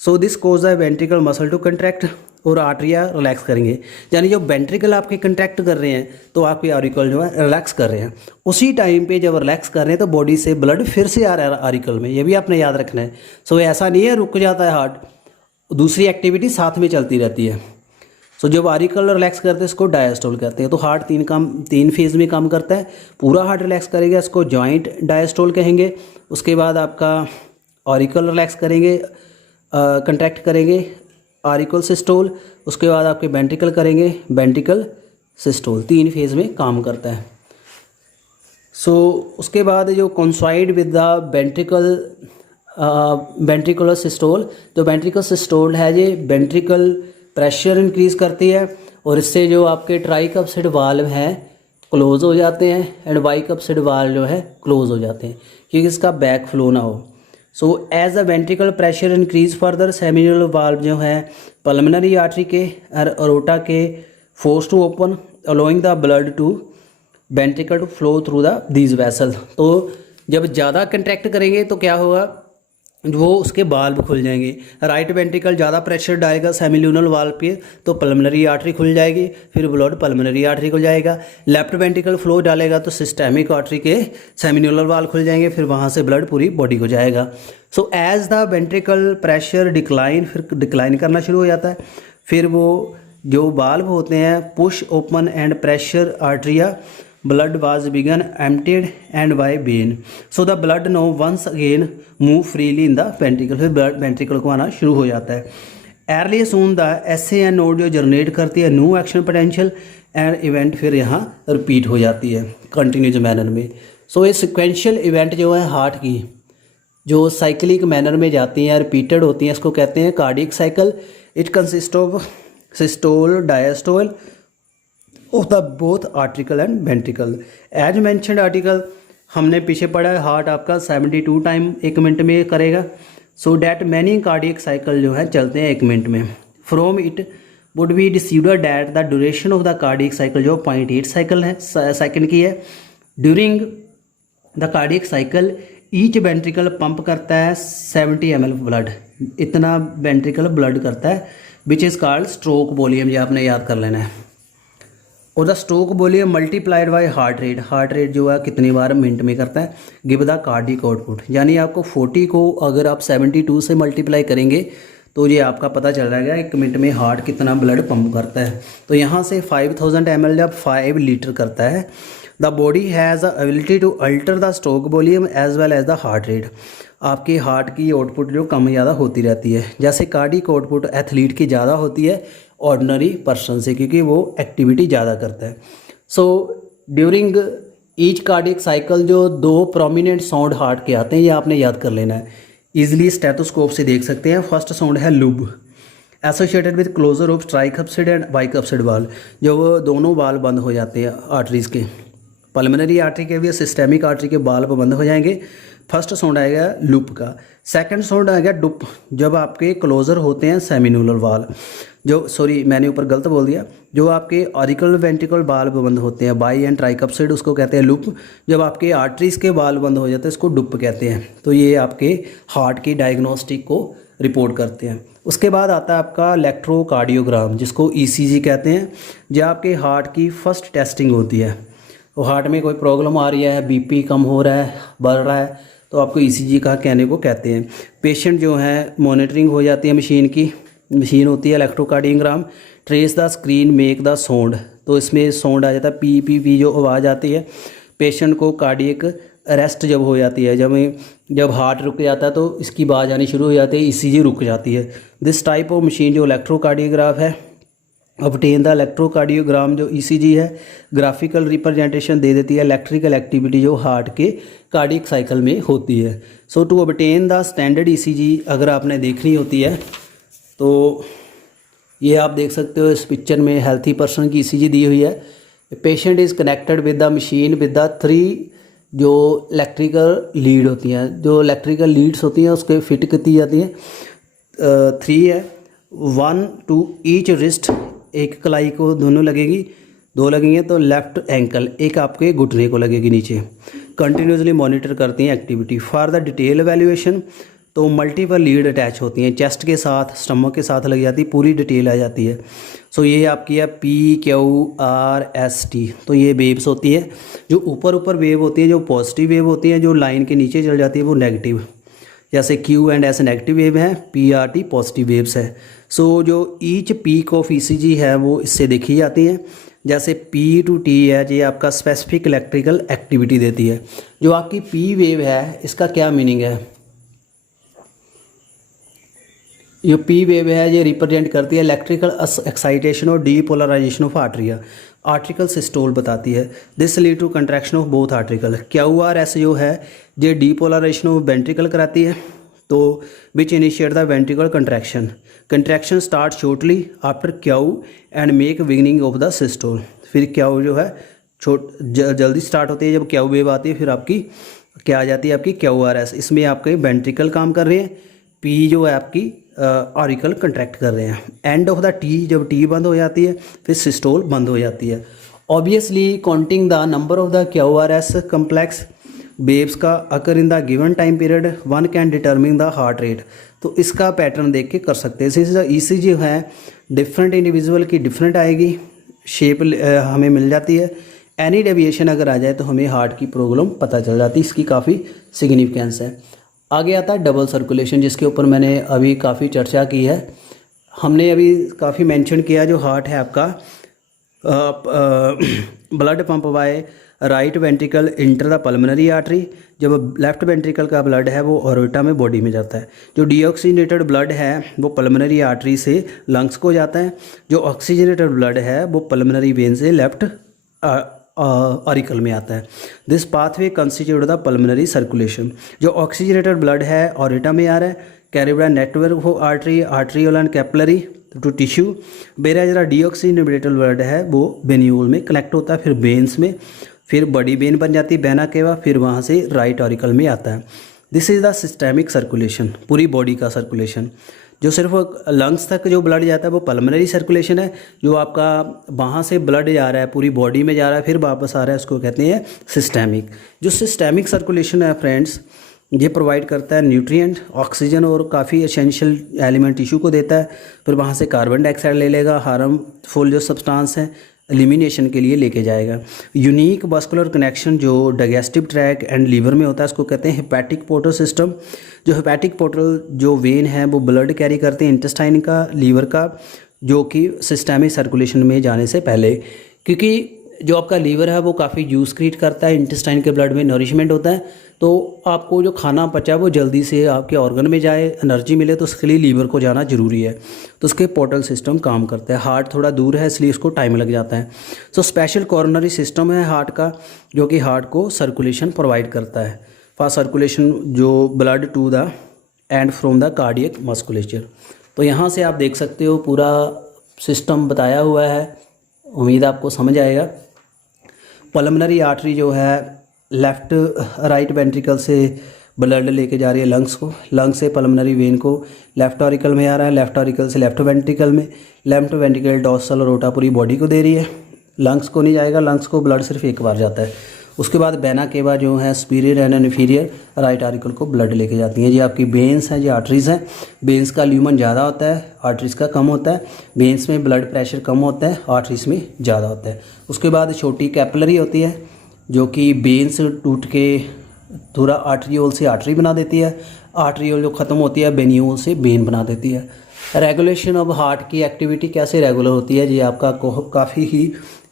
So this cause the ventricle muscle to contract, और आर्टरिया रिलैक्स करेंगे, यानी जो वेंट्रिकल आपके कंट्रैक्ट कर रहे हैं तो आपके ऑरिकल जो है रिलैक्स कर रहे हैं। उसी टाइम पे जब रिलैक्स कर रहे हैं तो बॉडी से ब्लड फिर से आ रहा है ऑरिकल में, ये भी आपने याद रखना है। सो ऐसा नहीं है रुक जाता है हार्ट, दूसरी एक्टिविटी साथ में चलती रहती है। सो जब ऑरिकल रिलैक्स करते हैं इसको डायस्टोल कहते हैं। तो हार्ट तीन फेज में काम करता है, पूरा हार्ट रिलैक्स करेगा इसको जॉइंट डायस्टोल कहेंगे, उसके बाद आपका ऑरिकल रिलैक्स करेंगे, कंट्रैक्ट करेंगे ऑरिकल सिस्टोल, उसके बाद आपके वेंट्रिकल करेंगे वेंट्रिकल सिस्टोल, 3 फेज में काम करता है। सो उसके बाद जो कॉन्साइड विद द वेंट्रिकुलर सिस्टोल, जो वेंट्रिकल सिस्टोल है ये वेंट्रिकल प्रेशर इंक्रीज करती है और इससे जो आपके ट्राइकप्सिड वाल्व हैं क्लोज हो जाते हैं एंड बाइकप्सिड वाल्व जो है क्लोज हो जाते हैं, क्योंकि इसका बैक फ्लो ना हो। So as a ventricle pressure increase further, semilunar valve जो है पल्मोनरी आर्टरी के और अरोटा के force to open, allowing the blood to ventricle to flow through the these vessel. तो जब ज़्यादा कंट्रैक्ट करेंगे तो क्या होगा, वो उसके वाल्व खुल जाएंगे। राइट वेंट्रिकल ज़्यादा प्रेशर डालेगा सेमिल्यूनल वाल्व पे तो पल्मोनरी आर्टरी खुल जाएगी, फिर ब्लड पल्मोनरी आर्टरी खुल जाएगा। लेफ्ट वेंट्रिकल फ्लो डालेगा तो सिस्टेमिक आर्टरी के सेमिल्यूनल वाल्व खुल जाएंगे, फिर वहाँ से ब्लड पूरी बॉडी को जाएगा। So as the ventricle pressure decline, फिर डिक्लाइन करना शुरू हो जाता है, फिर वो जो वाल्व होते हैं push open and pressure atria, blood was begun emptied and by vein, so the blood now once again move freely in the ventricle, फिर ब्लड वेंट्रिकल को आना शुरू हो जाता है। Early soon the SAN node जो जनरेट करती है new action potential and event फिर यहाँ रिपीट हो जाती है कंटिन्यूज मैनर में। सो ये सिक्वेंशियल इवेंट जो है हार्ट की जो साइक्लिक मैनर में जाती हैं रिपीटेड होती हैं, इसको कहते हैं cardiac cycle. It consist of systole diastole of the both article and ventricle. As mentioned article हमने पीछे पढ़ा है, हार्ट आपका 72 टाइम 1 मिनट में करेगा। So that many cardiac cycle जो है चलते हैं 1 मिनट में। From it would be decided that the duration of the cardiac cycle जो 0.8 साइकिल है सेकंड की है। During the cardiac cycle each ventricle pump करता है 70 ml ब्लड, इतना वेंट्रिकल ब्लड करता है, which is called stroke volume, ये आपने याद कर लेना है। और the stroke volume multiplied by heart rate जो है कितनी बार मिनट में करता है, गिव द कार्डिक आउटपुट। यानी आपको 40 को अगर आप 72 से मल्टीप्लाई करेंगे तो ये आपका पता चल जाएगा 1 मिनट में हार्ट कितना ब्लड पंप करता है। तो यहाँ से 5000 ml जब 5 लीटर करता है, the body has the ability to alter the stroke volume as well as the heart rate. आपकी हार्ट की आउटपुट जो कम ज़्यादा होती रहती है, जैसे कार्डिक आउटपुट एथलीट की ज़्यादा होती है ऑर्डिनरी पर्सन से, क्योंकि वो एक्टिविटी ज़्यादा करता है। So during each cardiac cycle जो 2 प्रोमिनेंट साउंड हार्ट के आते हैं, ये आपने याद कर लेना है। ईजिली स्टेथोस्कोप से देख सकते हैं। फर्स्ट साउंड है lub associated with closure of tricuspid and bicuspid valve, जो वो दोनों वाल्व बंद हो जाते हैं आर्टरीज के। पल्मोनरी आर्टरी के भी सिस्टेमिक आर्टरी के बाल्ब बंद हो जाएंगे। फर्स्ट साउंड आएगा लूप का। सेकंड साउंड आएगा डुप, जब आपके क्लोजर होते हैं सेमिनूलर वाल, जो सॉरी मैंने ऊपर गलत बोल दिया, जो आपके ऑरिकल वेंट्रिकल बाल्ब बंद होते हैं बाई एंड ट्राइकप्सिड, उसको कहते हैं लूप। जब आपके आर्टरीज के बाल्ब बंद हो जाते हैं इसको डुप कहते हैं। तो ये आपके हार्ट की डायग्नोस्टिक को रिपोर्ट करते हैं। उसके बाद आता है आपका इलेक्ट्रोकार्डियोग्राम, जिसको ईसीजी कहते हैं, जो आपके हार्ट की फर्स्ट टेस्टिंग होती है। तो हार्ट में कोई प्रॉब्लम आ रही है, बीपी कम हो रहा है, बढ़ रहा है, तो आपको ईसीजी का कहने को कहते हैं। पेशेंट जो है मॉनिटरिंग हो जाती है, मशीन होती है electrocardiogram. Trace the screen make the sound, तो इसमें साउंड आ जाता है पी पी पी, जो आवाज़ आती है। पेशेंट को कार्डियक अरेस्ट जब हो जाती है, जब हार्ट रुक जाता है तो इसकी आवाज़ आनी शुरू हो जाती है, ईसीजी रुक जाती है। दिस टाइप ऑफ मशीन जो इलेक्ट्रोकार्डियोग्राफ है, ऑब्टेन द इलेक्ट्रोकार्डियोग्राम जो ईसीजी है, ग्राफिकल रिप्रेजेंटेशन दे देती है इलेक्ट्रिकल एक्टिविटी जो हार्ट के कार्डियक साइकिल में होती है। So to obtain the standard ECG अगर आपने देखनी होती है तो ये आप देख सकते हो इस पिक्चर में हेल्थी पर्सन की ईसीजी दी हुई है। Patient is connected with the machine with the 3 जो इलेक्ट्रिकल लीड होती हैं, जो इलेक्ट्रिकल लीड्स होती हैं उसके फिट की जाती हैं। 3 है, 1 to ईच रिस्ट, एक कलाई को दोनों लगेगी, 2 लगेंगे तो लेफ्ट एंकल, एक आपके घुटने को लगेगी नीचे। कंटिन्यूसली मॉनिटर करती हैं activity. For the detail evaluation तो मल्टीपल लीड अटैच होती हैं, चेस्ट के साथ, स्टमक के साथ लग जाती है, पूरी डिटेल आ जाती है। सो ये आपकी है PQRST। तो ये वेव्स होती है, जो ऊपर वेव होती है, जो पॉजिटिव वेव होती है, जो लाइन के नीचे चल जाती है वो नेगेटिव, जैसे Q and S negative wave है, PRT पॉजिटिव वेव्स है। सो जो ईच पीक ऑफ ईसीजी है वो इससे देखी जाती है। जैसे P to T है, ये आपका स्पेसिफिक इलेक्ट्रिकल एक्टिविटी देती है। जो आपकी P वेव है इसका क्या मीनिंग है, ये P वेव है ये रिप्रेजेंट करती है इलेक्ट्रिकल एक्साइटेशन और डीपोलराइजेशन ऑफ आर्ट्रिया, आर्ट्रिकल सिस्टोल बताती है। This lead to contraction of both आर्ट्रिकल। QRS जो है ये डीपोलराइजेशन ऑफ वेंट्रिकल कराती है, तो which initiate the ventricle contraction start shortly after Q and make beginning of the systole. फिर Q जो है जल्दी स्टार्ट होती है, जब Q वेव आती है फिर आपकी क्या आ जाती है, आपकी QRS। इसमें आपके वेंट्रिकल काम कर रहे हैं, P जो है आपकी ऑरिकल कंट्रैक्ट कर रहे हैं। एंड ऑफ द T, जब T बंद हो जाती है फिर सिस्टोल बंद हो जाती है। Obviously counting the number of the QRS complex waves का occur in the given time period one can determine the heart rate. तो इसका पैटर्न देख के कर सकते हैं। ईसीजी है डिफरेंट इंडिविजुअल की डिफरेंट आएगी, शेप हमें मिल जाती है। एनी डेविएशन अगर आ जाए तो हमें हार्ट की प्रॉब्लम पता चल जाती है, इसकी काफ़ी सिग्निफिकेंस है। आगे आता है डबल सर्कुलेशन, जिसके ऊपर मैंने अभी काफ़ी चर्चा की है। हमने अभी काफ़ी मेंशन किया जो हार्ट है आपका blood pump by right ventricle enter the pulmonary artery. जब लेफ्ट वेंट्रिकल का ब्लड है वो ऑर्बिटा में बॉडी में जाता है। जो डीऑक्सीजनेटेड ब्लड है वो पल्मोनरी आर्टरी से लंग्स को जाता है। जो ऑक्सीजनेटेड ब्लड है वो पल्मोनरी वेन से लेफ्ट ऑरिकल में आता है। This pathway constitute the pulmonary circulation. जो ऑक्सीजनेटेड ब्लड है ऑर्बिटा में आ रहा है, carry by network of arterial and capillary to tissue. बेरा जरा डीऑक्सीजनेटेड ब्लड है वो वेन्यूल में कलेक्ट होता है, फिर वेन्स में, फिर बड़ी वेन बन जाती है वेना केवा, फिर वहाँ से राइट ऑरिकल में आता है। This is the systemic circulation, पूरी बॉडी का सर्कुलेशन। जो सिर्फ लंग्स तक जो ब्लड जाता है वो पल्मोनरी सर्कुलेशन है। जो आपका वहाँ से ब्लड जा रहा है पूरी बॉडी में जा रहा है फिर वापस आ रहा है उसको कहते हैं सिस्टेमिक। जो सिस्टेमिक सर्कुलेशन है फ्रेंड्स, ये प्रोवाइड करता है न्यूट्रिएंट, ऑक्सीजन और काफ़ी एसेंशियल एलिमेंट टिश्यू को देता है। फिर वहाँ से कार्बन डाइऑक्साइड ले लेगा, हार्मफुल जो सब्सटेंस है एलिमिनेशन के लिए लेके जाएगा। यूनिक वास्कुलर कनेक्शन जो डाइजेस्टिव ट्रैक एंड लीवर में होता है उसको कहते हैं हेपेटिक पोर्टल सिस्टम। जो हेपेटिक पोर्टल जो वेन है वो ब्लड कैरी करते हैं इंटेस्टाइन का, लीवर का, जो कि सिस्टेमिक सर्कुलेशन में जाने से पहले, क्योंकि जो आपका लीवर है वो काफ़ी जूस क्रिएट करता है, इंटेस्टाइन के ब्लड में नरिशमेंट होता है, तो आपको जो खाना पचा वो जल्दी से आपके ऑर्गन में जाए, एनर्जी मिले, तो उसके लिए लीवर को जाना ज़रूरी है। तो उसके पोर्टल सिस्टम काम करता है। हार्ट थोड़ा दूर है इसलिए उसको टाइम लग जाता है। सो स्पेशल कॉर्नरी सिस्टम है हार्ट का जो कि हार्ट को सर्कुलेशन प्रोवाइड करता है फॉर सर्कुलेशन जो blood to the and from the cardiac musculature. तो यहाँ से आप देख सकते हो पूरा सिस्टम बताया हुआ है, उम्मीद आपको समझ आएगा। पल्मोनरी आर्टरी जो है लेफ़्ट राइट वेंट्रिकल से ब्लड लेके जा रही है लंग्स को, लंग्स से पल्मोनरी वेन को लेफ्ट ऑरिकल में आ रहा है, लेफ्ट ऑरिकल से लेफ्ट वेंट्रिकल में, लेफ्ट वेंट्रिकल डॉर्सल और रोटा पूरी बॉडी को दे रही है, लंग्स को नहीं जाएगा, लंग्स को ब्लड सिर्फ एक बार जाता है। उसके बाद वेना केवा जो है superior and inferior right auricle को ब्लड लेके जाती हैं। ये आपकी वेन्स हैं, ये आर्टरीज़ हैं। वेन्स का ल्यूमन ज़्यादा होता है, आर्टरीज़ का कम होता है। वेन्स में ब्लड प्रेशर कम होता है, आर्टरीज़ में ज़्यादा होता है। उसके बाद छोटी कैपिलरी होती है जो कि वेन्स टूट के थोड़ा आर्टरियोल से आर्टरी बना देती है, आर्टरियोल जो ख़त्म होती है वेन्यूल से वेन बना देती है। रेगुलेशन ऑफ हार्ट की एक्टिविटी कैसे रेगुलर होती है, ये आपका काफ़ी ही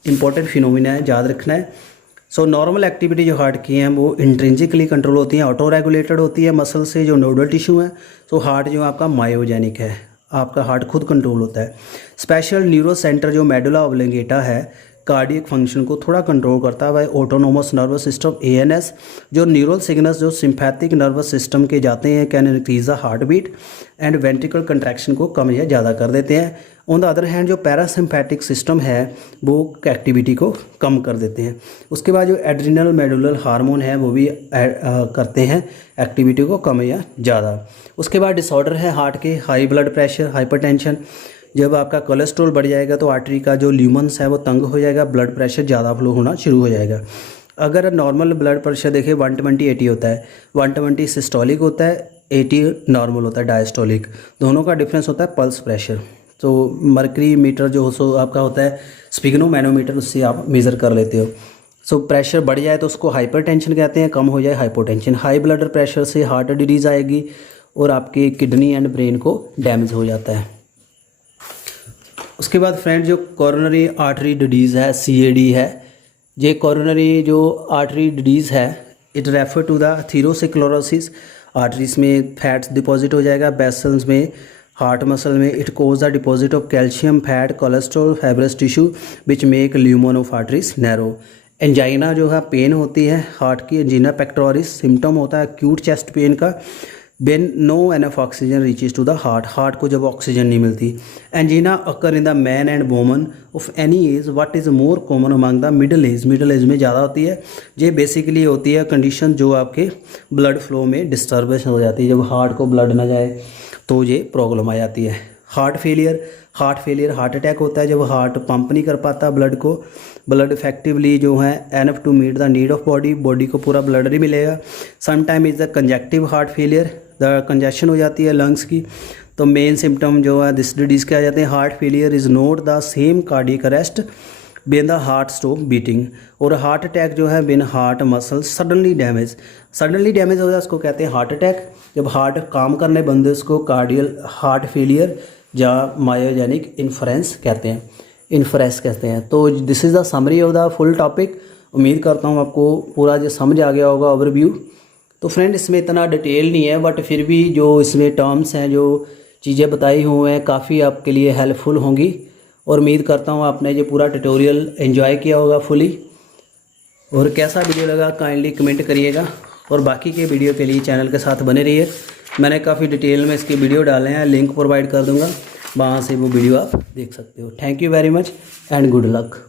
इंपॉर्टेंट फिनोमिना है, याद रखना है। सो नॉर्मल एक्टिविटी जो हार्ट की हैं वो इंट्रिंसिकली कंट्रोल होती हैं, ऑटो रेगुलेटेड होती है मसल से जो नोडल टिश्यू है। सो हार्ट जो आपका मायोजेनिक है, आपका हार्ट खुद कंट्रोल होता है। स्पेशल न्यूरो सेंटर जो मेडुला ऑब्लिंगेटा है कार्डियक फंक्शन को थोड़ा कंट्रोल करता है। ऑटोनोमस नर्वस सिस्टम ANS जो न्यूरल सिग्नल्स जो सिंपैथिक नर्वस सिस्टम के जाते हैं can increase the heart beat and ventricle contraction को कम या ज़्यादा कर देते हैं। ऑन द अदर हैंड जो पैरासिम्पैथिक सिस्टम है वो एक्टिविटी को कम कर देते हैं। उसके बाद जो एड्रिनल मेडुलर हार्मोन है वो भी करते हैं एक्टिविटी को कम या ज़्यादा। उसके बाद डिसऑर्डर है हार्ट के, हाई ब्लड प्रेशर, हाइपरटेंशन। जब आपका कोलेस्ट्रॉल बढ़ जाएगा तो आर्टरी का जो ल्यूमन्स है वो तंग हो जाएगा, ब्लड प्रेशर ज़्यादा फ्लो होना शुरू हो जाएगा। अगर नॉर्मल ब्लड प्रेशर देखें 120/80 होता है, 120 सिस्टोलिक होता है, 80 नॉर्मल होता है डायस्टोलिक। दोनों का डिफरेंस होता है पल्स प्रेशर। तो मर्करी मीटर जो सो आपका होता है स्पिग्नोमैनोमीटर, उससे आप मेज़र कर लेते हो। सो प्रेशर बढ़ जाए तो उसको हाइपरटेंशन कहते हैं, कम हो जाए हाइपोटेंशन। हाई ब्लड प्रेशर से हार्ट डिजीज़ आएगी और आपके किडनी एंड ब्रेन को डैमेज हो जाता है। उसके बाद फ्रेंड जो कोरोनरी आर्टरी डिजीज़ है CAD है, ये कोरोनरी जो आर्टरी डिजीज़ है it refer to the atherosclerosis. Arteries में फैट्स डिपॉजिट हो जाएगा, वेसल्स में, हार्ट मसल में। It cause the deposit of calcium, fat, cholesterol, fibrous tissue which make lumen of arteries narrow. Angina जो है pen होती है हार्ट की, एंजीना पेक्टोरिस सिम्टम होता है एक्यूट चेस्ट पेन का when no enough oxygen reaches to the heart को जब ऑक्सीजन नहीं मिलती। Angina occur in the man and woman of any age, what is more common among the middle age, middle age में ज़्यादा होती है। ये बेसिकली होती है कंडीशन जो आपके ब्लड फ्लो में डिस्टर्बेंस हो जाती है, जब हार्ट को ब्लड ना जाए तो ये प्रॉब्लम आ जाती है। हार्ट फेलियर, हार्ट अटैक होता है जब हार्ट पंप नहीं कर पाता ब्लड को, ब्लड इफेक्टिवली जो है enough to meet the need of body को पूरा ब्लड नहीं मिलेगा। Sometime is the congestive heart failure, the congestion हो जाती है लंग्स की। तो मेन सिम्टम जो है दिस डिजीज़ के आ जाते हैं। Heart failure is not the same cardiac arrest been the heart stop beating. और हार्ट अटैक जो है बिन हार्ट मसल सडनली डैमेज हो जाए उसको कहते हैं हार्ट अटैक। जब हार्ट काम करने बंद है उसको कार्डियल हार्ट फेलियर या मायोजेनिक इन्फ्रेंस कहते हैं। तो this is the summary of the full topic. उम्मीद करता हूँ आपको पूरा जो समझ आ गया होगा ओवरव्यू। तो फ्रेंड इसमें इतना डिटेल नहीं है बट फिर भी जो इसमें टर्म्स हैं, जो चीज़ें बताई हुई हैं, काफ़ी आपके लिए हेल्पफुल होंगी। और उम्मीद करता हूँ आपने ये पूरा ट्यूटोरियल एंजॉय किया होगा फुली। और कैसा वीडियो लगा काइंडली कमेंट करिएगा और बाकी के वीडियो के लिए चैनल के साथ बने रहिए। मैंने काफ़ी डिटेल में इसके वीडियो डाले हैं, लिंक प्रोवाइड कर दूँगा, वहाँ से वो वीडियो आप देख सकते हो। Thank you very much and good luck.